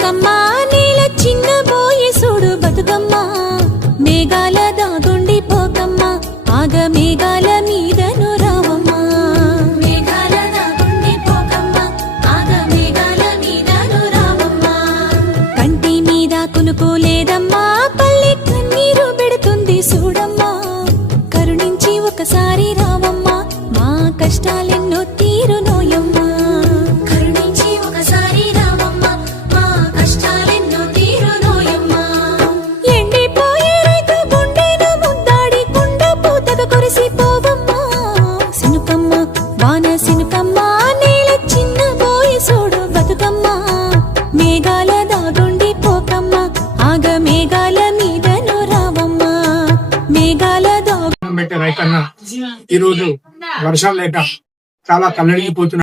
సినుకమ్మ నీల చిన్నబోయే సూడు బతుకమ్మ మేఘాల దాగుండి పోకమ్మ ఆగ మేఘాల మీదను రావమ్మ మేఘాల దాగుండి పోకమ్మ ఆగ మేఘాల మీదను రావమ్మ కంటి మీద కునుకు లేదమ్మా పల్లె కన్నీరు పెడుతుంది చూడమ్మా కరుణించి ఒకసారి రావమ్మా మా కష్టాలెన్నో తీరునోయమ్మా కరుణించి ఒకసారి రావమ్మా మా కష్టాలెన్నో తీరునోయమ్మా ఎండిపోయే రైతు గుండెను ముద్దాడి కుండ పూతగా కురిసిపోవమ్మా సినుకమ్మ వాన సినుకమ్మ నేల చిన్నబోయే సోడు బతుకమ్మ మేఘాల దాగుండి పోకమ్మ ఆగ మేఘాల మీదను రావమ్మా మేఘాల రైతన్న ఈరోజు వర్షాలు లేక చాలా కళ్ళడిగిపోతున్నారు.